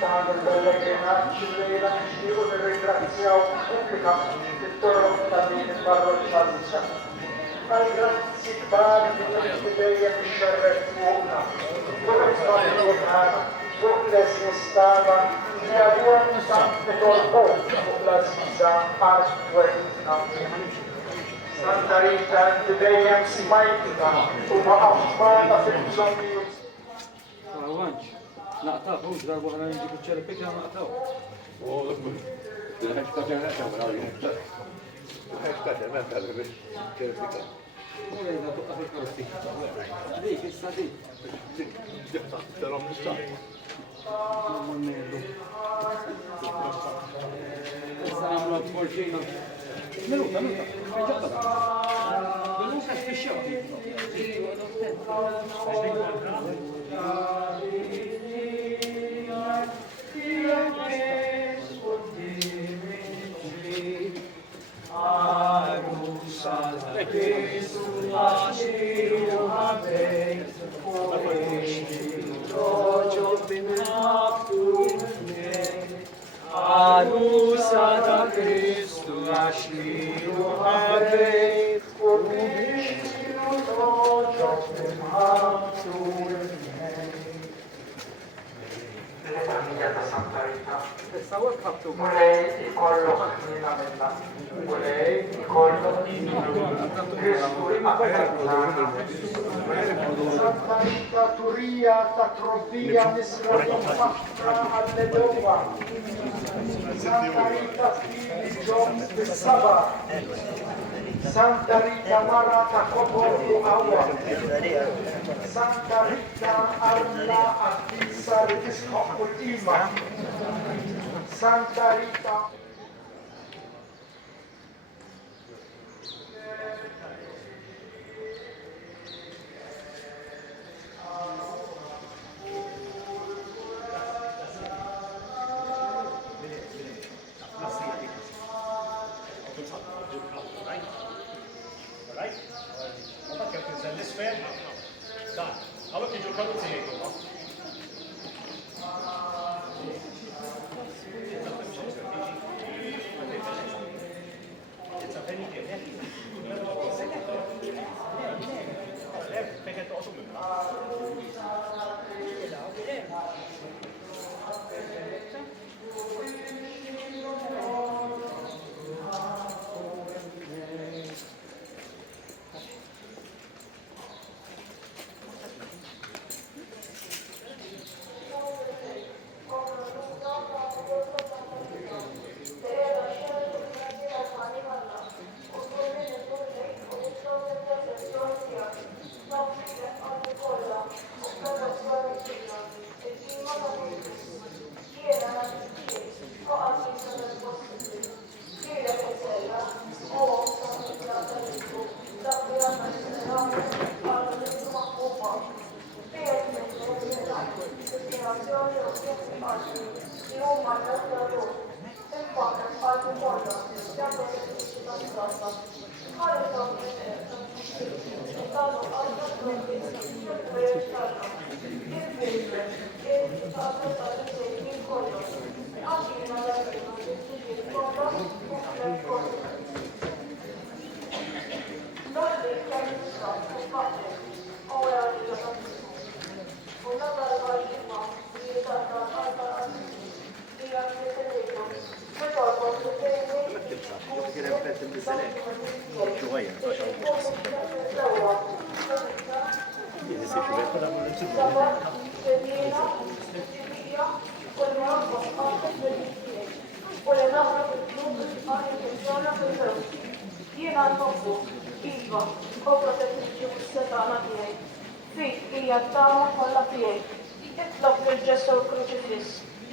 Pellegrinaġġ il-lejla nixtiequ nirringrazzjaw pubblikament fit-Toroq ta' din il-Parroċċa. Għall-grazzi kbar li dejjem ixxerref fuqna, fuq il-familja fuq l-esistana li għadhom nitolqu fuq l-Aziza ħruġ. Santa Rita li dejjem smajtna u ma' afmana fil-bżonnijiet. Naqtaw, ħruġ darba ħana nġibu ċerpik għan naqtaw. Mulejna tuqqa fil-korsi. Dik, issa dik. Terom nista. Issa għamlu għal-tforġina. Minuta, minuta. Minuta f-xew. Famiglia ta' Santa Rita. Vorrei ikollu ħafna minna. Vorrei ikollu Kristu immacolata. Santa Rita turija ta' trobbija nisra ħafna għall-edowa. Santa Rita tfili ġom bis-saba. Santa Rita mara ta' kobordu għawa. Santa Rita għalla għaddisa li tisħoq ultima. Santa Rita.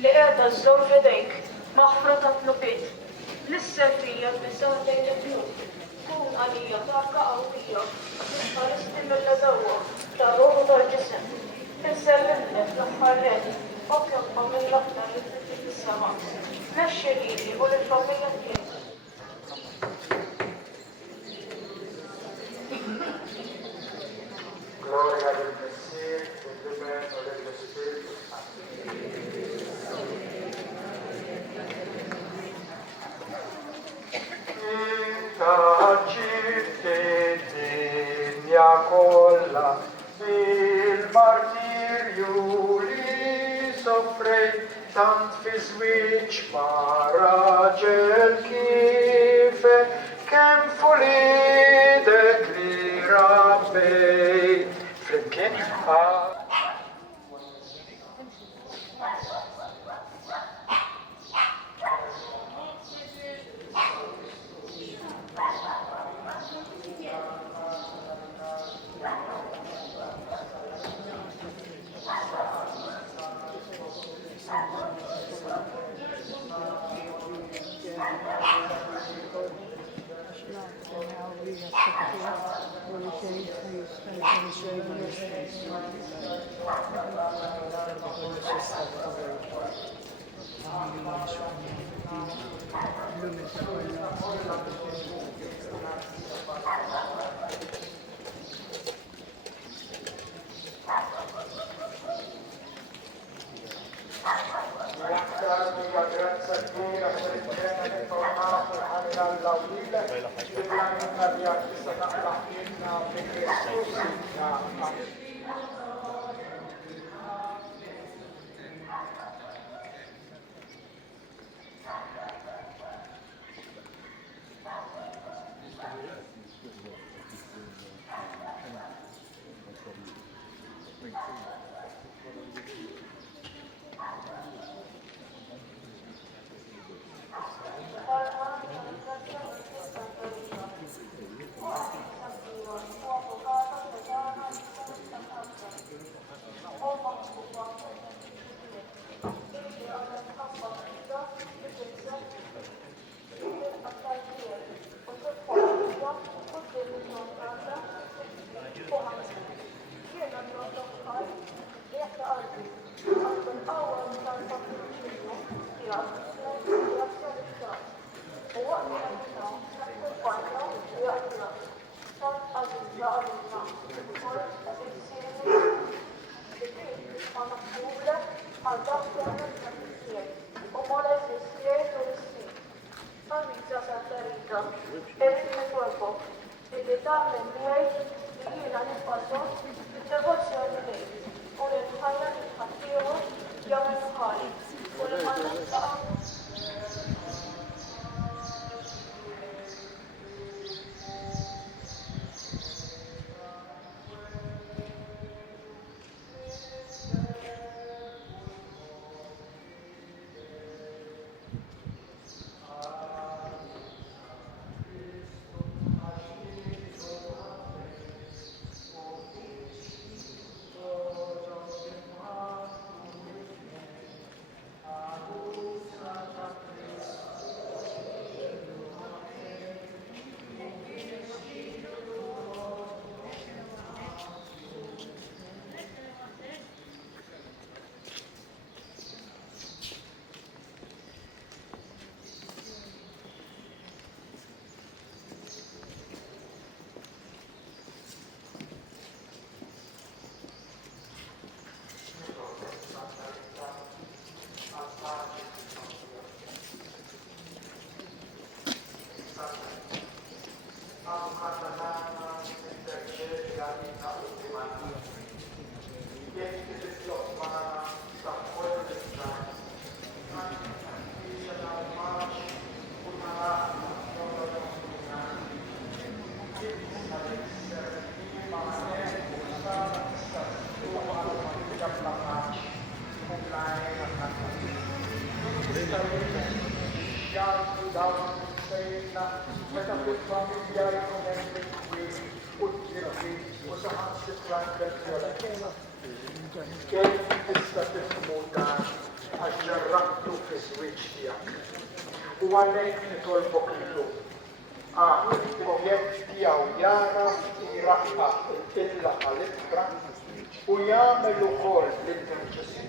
li qiegħda żżomm f'idejk maħfra ta' tlupiet. L-issefija bis-sewtejn il-bnut tkun għalija tarka qawwija tħaristi mill-ewwa ta' ruħu tal-ġisem. Insellimlek l-aħħar lejl okkemma mill-aktar li trid fis-sema. Mexxi lili u lill-familja tiegħek. kollha bil-martirju li soffrejt tant fi żwieġ ma' raġel kifek kemm fulidek li rabbejt flimkien Santa Rita, il-Purċissjoni, illi tagħmel miegħi li jiena nifqashom bid-devozzjoni lejli u li nħajja lil ħaddieħor jagħmel bħali u li ma niltaqa' u jagħmel ukoll l-interċessjoni.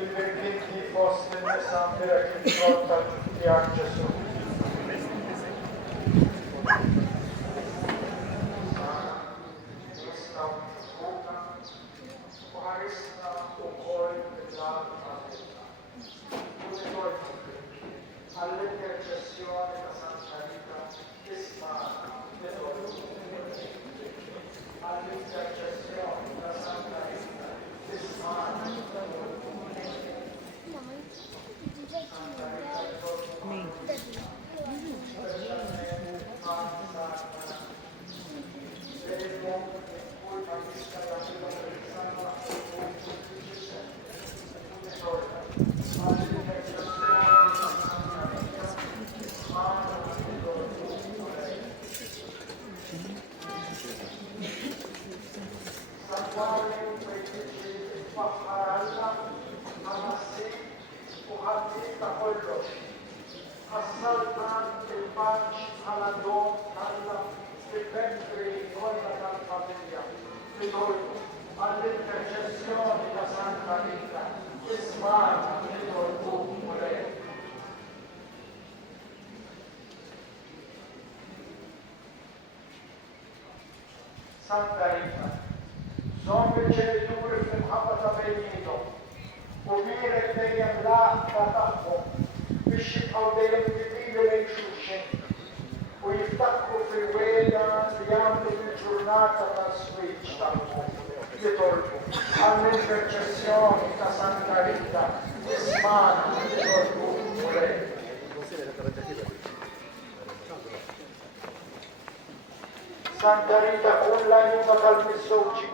il-vergenti fost il-nisa il-frott tal-ħjar Ġesu. All-intercessjoni ta' Santa Rita isma' all-intercessjoni ta' Santa Rita isma' all-intercessjoni ta' Santa Rita isma' Santa Rita, żomm il-ġenituri fl-imħabba ta' bejniethom u mirek dejjem l-għaqda tagħhom biex jibqgħu dejjem fidili lejn xulxin u jiftakru fil-wegħda li jagħmlu fil-ġurnata tas-żwieġ tagħhom jitolbu għall-intercessjoni ta' Santa Rita isma' jitolbu mulej. Santa Rita kun l-għajnuna tal-missowġi.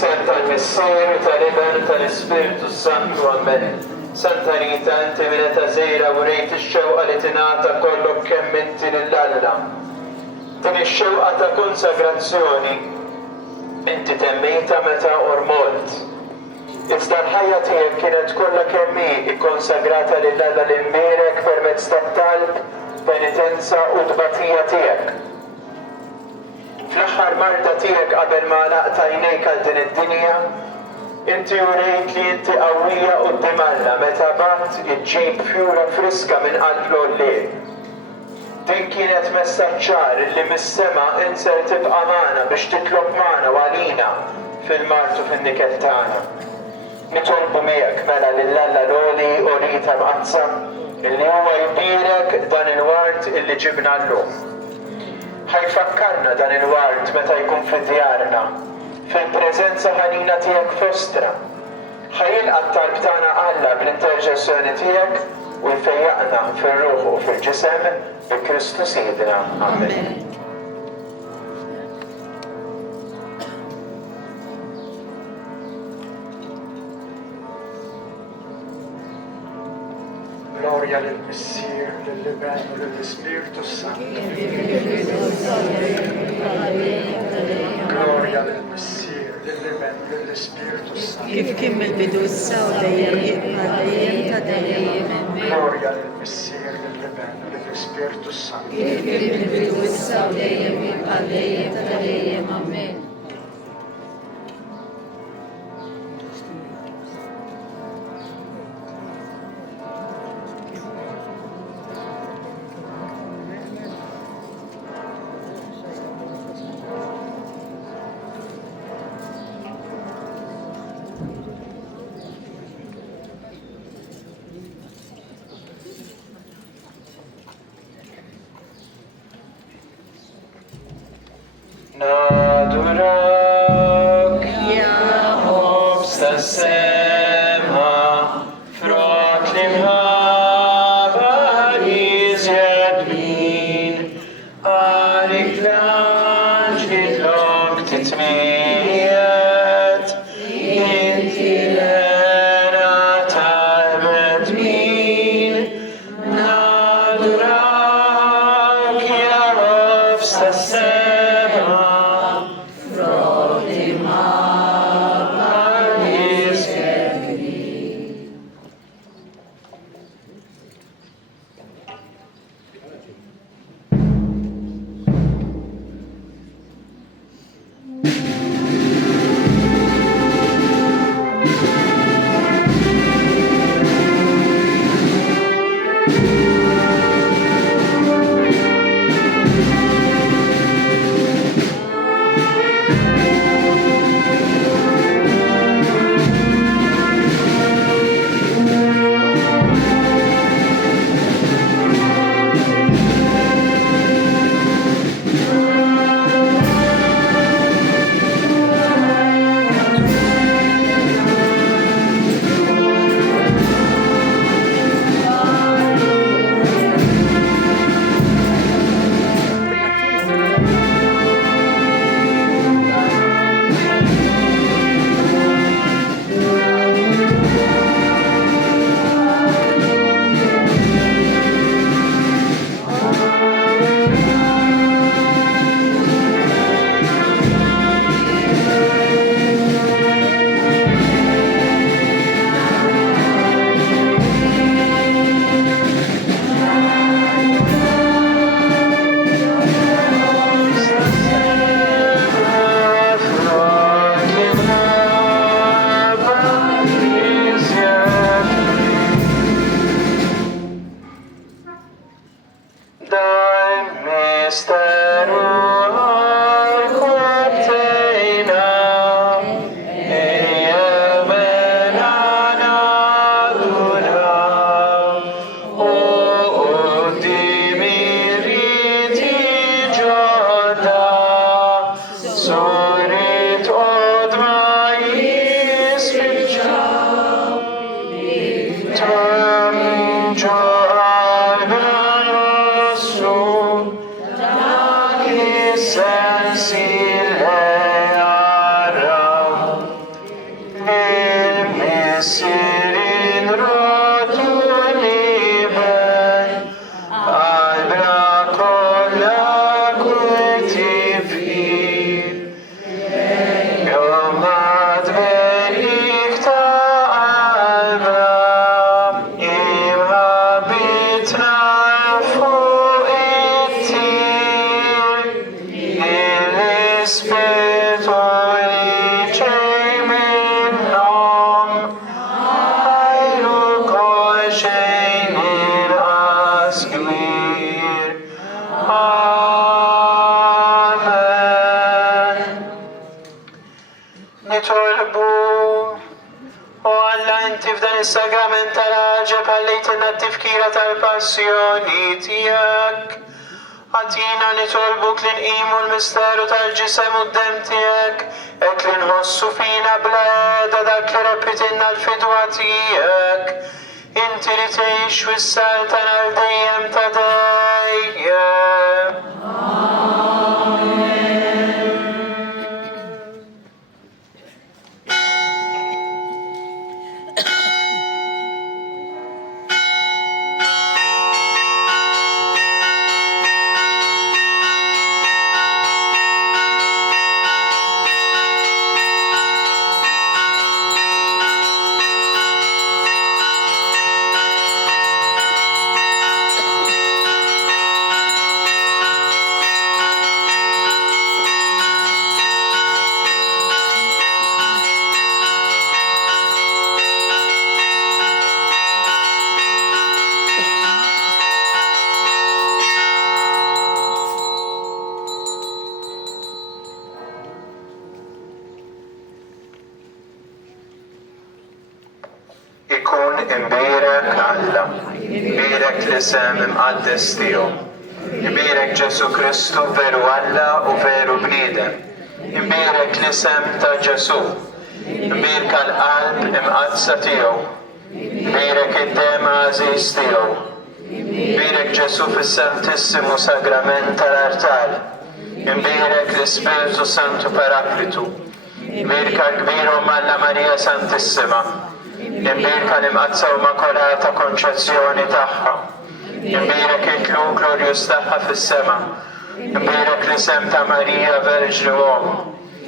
F'isem tal-Missir, tal-Ibn, tal-Ispiritu Santu, Amen. Santa Rita, inti mineta żejra u rejt ix-xewqa li tingħata kollok kemm inti lill-Alla. Din ix-xewqa ta' konsagrazzjoni inti temmejta meta ormolt. Iżda l-ħajja tiegħek kienet kollha kemm hi ikkonsagrata lill-Alla l-imbierek permezz tat-talb, penitenza u tbatija tiegħek. Fl-aħħar marda tiegħek qabel ma laqta għajnejk għal din id-dinja, inti urejt li inti qawwija quddiem Alla meta bart iġġib fjura friska minn qalb l-Ollej. Din kienet messaġġ ċar li mis-sema inser tibqa' magħna biex titlob magħna u għalina fil-mart u fin-nikel tagħna. Nitolbu miegħek mela lill-Alla l-Għoli u Rita Mqazza illi huwa jbierek dan il-wart illi ġibna llum. Ħajfakkarna dan il-wart meta jkun fid-djarna, fil-preżenza ħanina tiegħek fostra. Ħajilqa' t-talb tagħna Alla bl-interċessjoni tiegħek u jfejjaqna fir-ruħ u fil-ġisem bi Kristu Sidna. Amen. Gloria lill-Missir, lill-Ibn u lill-Ispiritu Santu. Gloria lill-Missir, lill-Ibn u lill-Ispiritu Santu. Kif kien mill-bidu issa u dejjem jibqa' dejjem ta' dejjem. Gloria lill-Missir, lill-Ibn u lill-Ispiritu Santu. Kif kien mill-bidu issa u dejjem jibqa' dejjem ta' dejjem. Amen. Nadurak, ħobs tas-sema, frott li mħabba jiżjed min, għalik lanġ nidlok titmijiet, inti l-era talbet min. Nadurak, ħobs tas-sema, Sagramentali ħallejtilna t-tifkira tal-passjoni tiegħek. Għatina nitolbuk li nqimu l-misteru tal-ġisem u d-dem tiegħek, hekk li nħossu fina bla qiegħda dak li reppitilna l-fidwa tiegħek. Inti li tgħix wis-sal tagħna l dejjem ta' dejjem. Ikun imbierek Alla, imbierek l-isem imqaddes tiegħu. Imbierek Ġesu Kristu veru Alla u veru bniedem. Imbierek l-isem ta' Ġesu. Imbierek l-qalb imqadsa tiegħu. Imbierek id-dem għażiż tiegħu. Imbierek Ġesu fis-Santissimu Sagrament tal-Artal. Imbierek l-Ispiritu Santu Paraklitu. Imbierek l-Kbiru Malla Marija Santissima. Imbierek l-imqazza u makolata konċezzjoni tagħha. Imbierek il-klu glorjus tagħha fis-sema. Imbierek l-isem ta' Marija Verġni Uomo.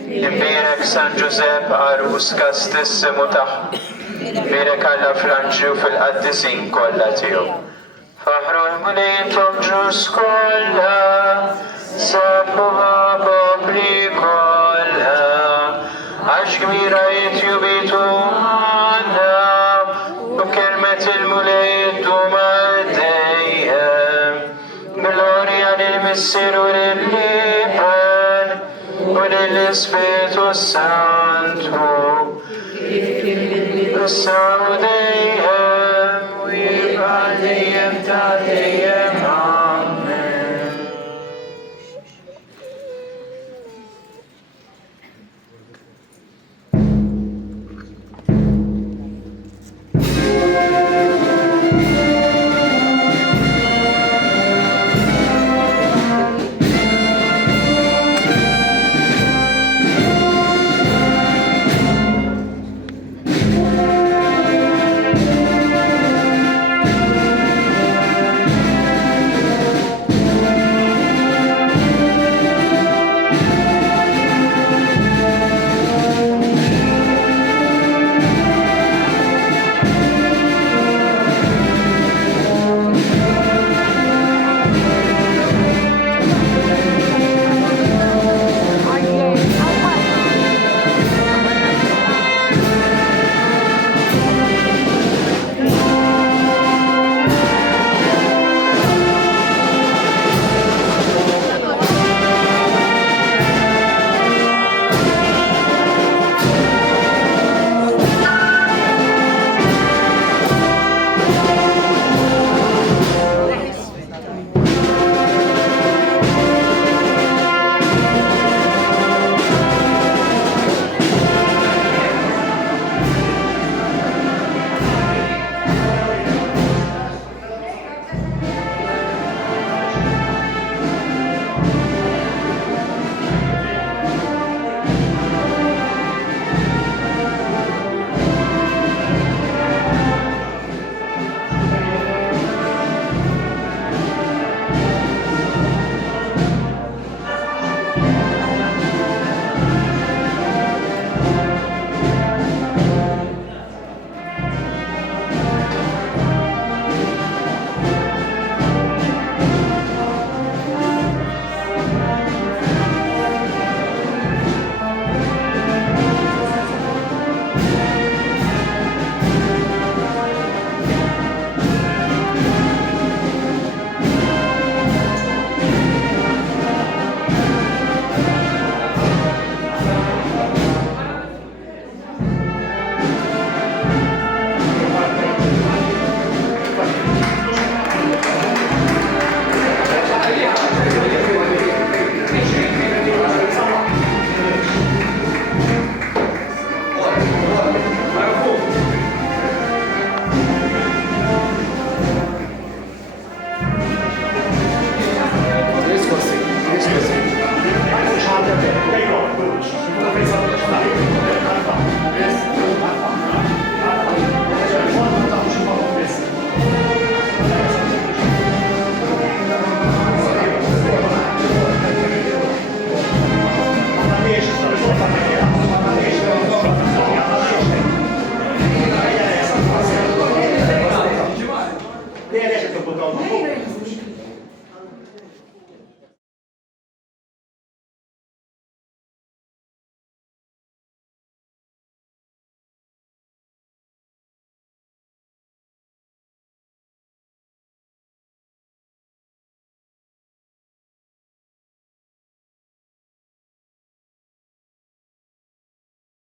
Imbierek San Giuseppe Arus Kastissimu tagħha. Imbierek Alla Franġi u fil-qaddisin kollha tiegħu. Faħru l-mulitom ġus kollha, sabuha popli kollha, għax kbira jitjubitu kelmet il-mulejdu mal-dejjem. Gloria lil-Missiru lil-Liban u lill-Ispiritu Santu. Issa u dejjem u jibqa' dejjem ta' dejjem.